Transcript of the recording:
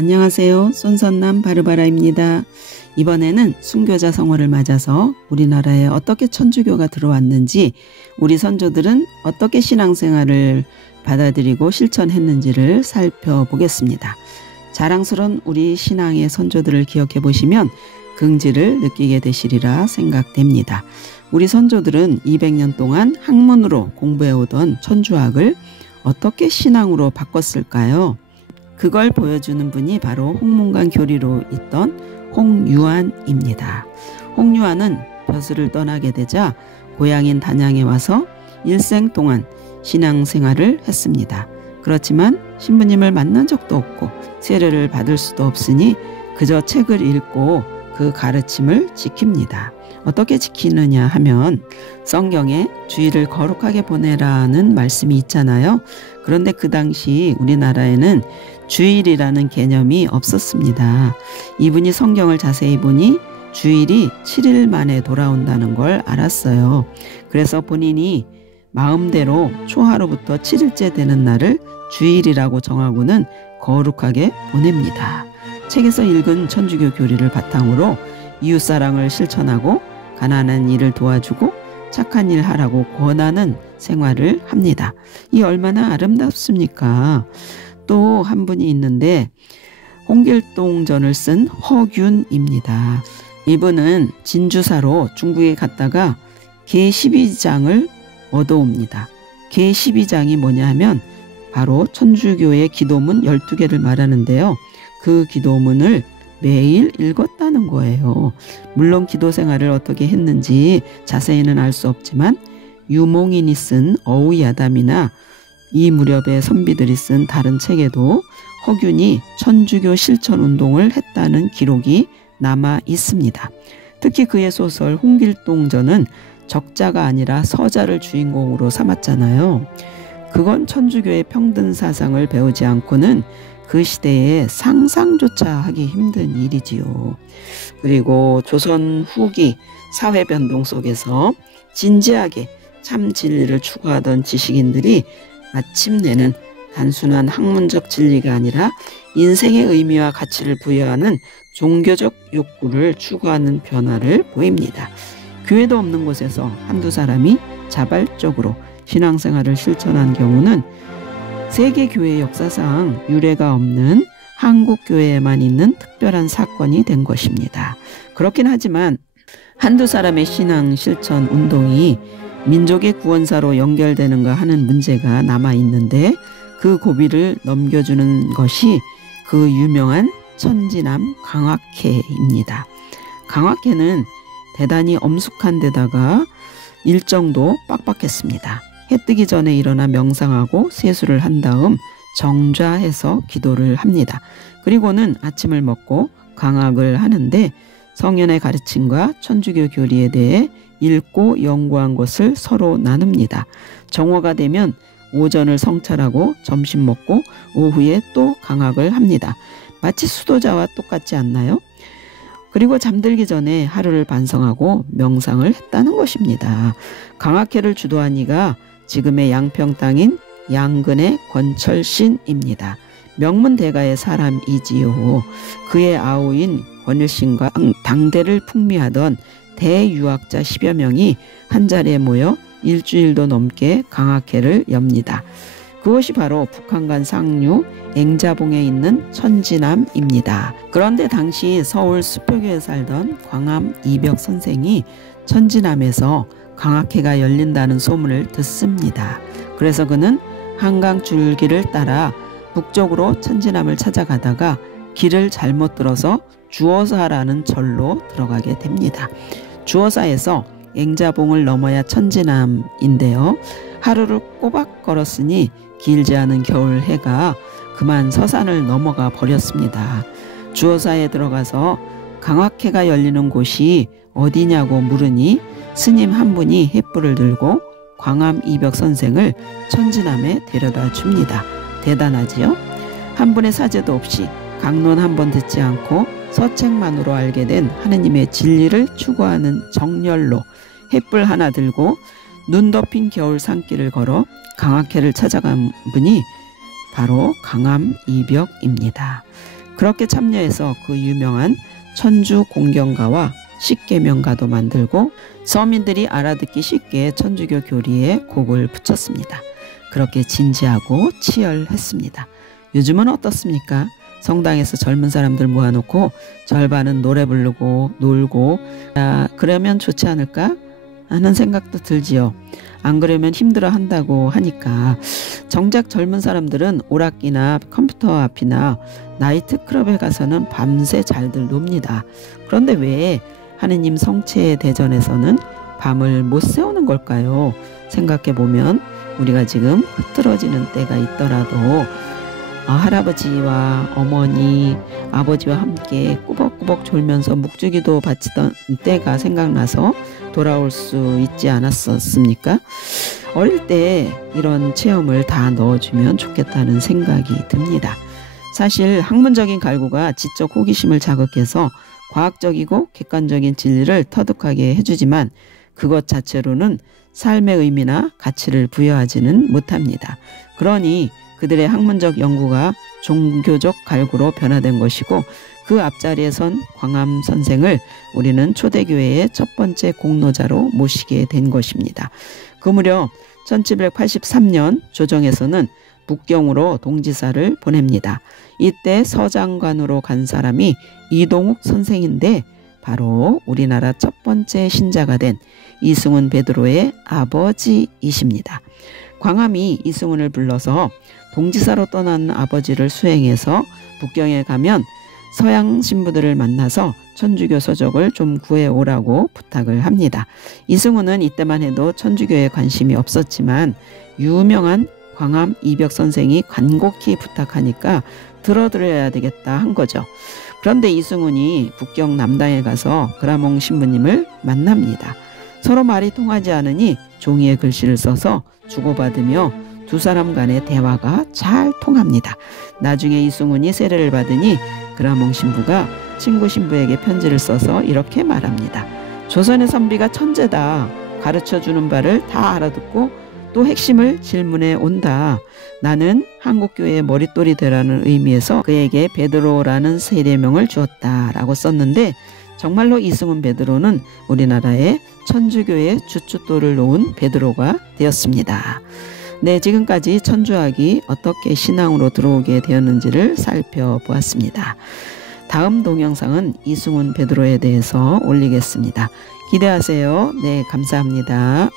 안녕하세요. 손선남 바르바라입니다. 이번에는 순교자 성월을 맞아서 우리나라에 어떻게 천주교가 들어왔는지, 우리 선조들은 어떻게 신앙생활을 받아들이고 실천했는지를 살펴보겠습니다. 자랑스러운 우리 신앙의 선조들을 기억해 보시면 긍지를 느끼게 되시리라 생각됩니다. 우리 선조들은 200년 동안 학문으로 공부해오던 천주학을 어떻게 신앙으로 바꿨을까요? 그걸 보여주는 분이 바로 홍문관 교리로 있던 홍유안입니다. 홍유안은 벼슬을 떠나게 되자 고향인 단양에 와서 일생 동안 신앙생활을 했습니다. 그렇지만 신부님을 만난 적도 없고 세례를 받을 수도 없으니 그저 책을 읽고 그 가르침을 지킵니다. 어떻게 지키느냐 하면 성경에 주일을 거룩하게 보내라는 말씀이 있잖아요. 그런데 그 당시 우리나라에는 주일이라는 개념이 없었습니다. 이분이 성경을 자세히 보니 주일이 7일 만에 돌아온다는 걸 알았어요. 그래서 본인이 마음대로 초하루부터 7일째 되는 날을 주일이라고 정하고는 거룩하게 보냅니다. 책에서 읽은 천주교 교리를 바탕으로 이웃사랑을 실천하고 가난한 일을 도와주고 착한 일 하라고 권하는 생활을 합니다. 이 얼마나 아름답습니까? 또 한 분이 있는데 홍길동전을 쓴 허균입니다. 이분은 진주사로 중국에 갔다가 개 12장을 얻어옵니다. 개 12장이 뭐냐 하면 바로 천주교의 기도문 12개를 말하는데요. 그 기도문을 매일 읽었다는 거예요. 물론 기도 생활을 어떻게 했는지 자세히는 알 수 없지만 유몽인이 쓴 어우야담이나 이 무렵의 선비들이 쓴 다른 책에도 허균이 천주교 실천운동을 했다는 기록이 남아 있습니다. 특히 그의 소설 홍길동전은 적자가 아니라 서자를 주인공으로 삼았잖아요. 그건 천주교의 평등 사상을 배우지 않고는 그 시대에 상상조차 하기 힘든 일이지요. 그리고 조선 후기 사회변동 속에서 진지하게 참 진리를 추구하던 지식인들이 마침내는 단순한 학문적 진리가 아니라 인생의 의미와 가치를 부여하는 종교적 욕구를 추구하는 변화를 보입니다. 교회도 없는 곳에서 한두 사람이 자발적으로 신앙생활을 실천한 경우는 세계교회 역사상 유례가 없는 한국교회에만 있는 특별한 사건이 된 것입니다. 그렇긴 하지만 한두 사람의 신앙 실천 운동이 민족의 구원사로 연결되는가 하는 문제가 남아있는데 그 고비를 넘겨주는 것이 그 유명한 천지남 강화캐입니다. 강화캐는 대단히 엄숙한 데다가 일정도 빡빡했습니다. 해 뜨기 전에 일어나 명상하고 세수를 한 다음 정좌해서 기도를 합니다. 그리고는 아침을 먹고 강학을 하는데 성현의 가르침과 천주교 교리에 대해 읽고 연구한 것을 서로 나눕니다. 정오가 되면 오전을 성찰하고 점심 먹고 오후에 또 강학을 합니다. 마치 수도자와 똑같지 않나요? 그리고 잠들기 전에 하루를 반성하고 명상을 했다는 것입니다. 강학회를 주도한 이가 지금의 양평 땅인 양근의 권철신입니다. 명문대가의 사람이지요. 그의 아우인 권일신과 당대를 풍미하던 대유학자 10여 명이 한자리에 모여 일주일도 넘게 강학회를 엽니다. 그것이 바로 북한간 상류 앵자봉에 있는 천지남입니다. 그런데 당시 서울 수표교에 살던 광암 이벽 선생이 천지남에서 강학회가 열린다는 소문을 듣습니다. 그래서 그는 한강 줄기를 따라 북쪽으로 천지남을 찾아가다가 길을 잘못 들어서 주어사라는 절로 들어가게 됩니다. 주어사에서 앵자봉을 넘어야 천지남인데요. 하루를 꼬박 걸었으니 길지 않은 겨울 해가 그만 서산을 넘어가 버렸습니다. 주어사에 들어가서 강학회가 열리는 곳이 어디냐고 물으니 스님 한 분이 횃불을 들고 광암 이벽 선생을 천지남에 데려다 줍니다. 대단하지요? 한 분의 사제도 없이 강론 한 번 듣지 않고 서책만으로 알게 된 하느님의 진리를 추구하는 정열로 횃불 하나 들고 눈 덮인 겨울 산길을 걸어 강학회를 찾아간 분이 바로 강암 이벽입니다. 그렇게 참여해서 그 유명한 천주 공경가와 십계명가도 만들고 서민들이 알아듣기 쉽게 천주교 교리에 곡을 붙였습니다. 그렇게 진지하고 치열했습니다. 요즘은 어떻습니까? 성당에서 젊은 사람들 모아놓고 절반은 노래 부르고 놀고 그러면 좋지 않을까 하는 생각도 들지요. 안 그러면 힘들어 한다고 하니까 정작 젊은 사람들은 오락기나 컴퓨터 앞이나 나이트클럽에 가서는 밤새 잘들 놉니다. 그런데 왜 하느님 성체 대전에서는 밤을 못 새우는 걸까요? 생각해보면 우리가 지금 흐트러지는 때가 있더라도 할아버지와 어머니, 아버지와 함께 꾸벅꾸벅 졸면서 묵주기도 바치던 때가 생각나서 돌아올 수 있지 않았었습니까? 어릴 때 이런 체험을 다 넣어주면 좋겠다는 생각이 듭니다. 사실 학문적인 갈구가 지적 호기심을 자극해서 과학적이고 객관적인 진리를 터득하게 해주지만 그것 자체로는 삶의 의미나 가치를 부여하지는 못합니다. 그러니 그들의 학문적 연구가 종교적 갈구로 변화된 것이고 그 앞자리에 선 광암 선생을 우리는 초대교회의 첫 번째 공로자로 모시게 된 것입니다. 그 무렵 1783년 조정에서는 북경으로 동지사를 보냅니다. 이때 서장관으로 간 사람이 이동욱 선생인데 바로 우리나라 첫 번째 신자가 된 이승훈 베드로의 아버지이십니다. 광암이 이승훈을 불러서 동지사로 떠난 아버지를 수행해서 북경에 가면 서양 신부들을 만나서 천주교 서적을 좀 구해오라고 부탁을 합니다. 이승훈은 이때만 해도 천주교에 관심이 없었지만 유명한 광암 이벽 선생이 간곡히 부탁하니까 들어드려야 되겠다 한 거죠. 그런데 이승훈이 북경 남당에 가서 그라몽 신부님을 만납니다. 서로 말이 통하지 않으니 종이에 글씨를 써서 주고받으며 두 사람 간의 대화가 잘 통합니다. 나중에 이승훈이 세례를 받으니 그라몽 신부가 친구 신부에게 편지를 써서 이렇게 말합니다. 조선의 선비가 천재다. 가르쳐주는 바를 다 알아듣고 또 핵심을 질문해 온다. 나는 한국교회의 머릿돌이 되라는 의미에서 그에게 베드로라는 세례명을 주었다라고 썼는데 정말로 이승훈 베드로는 우리나라의 천주교의 주춧돌을 놓은 베드로가 되었습니다. 네, 지금까지 천주학이 어떻게 신앙으로 들어오게 되었는지를 살펴보았습니다. 다음 동영상은 이승훈 베드로에 대해서 올리겠습니다. 기대하세요. 네, 감사합니다.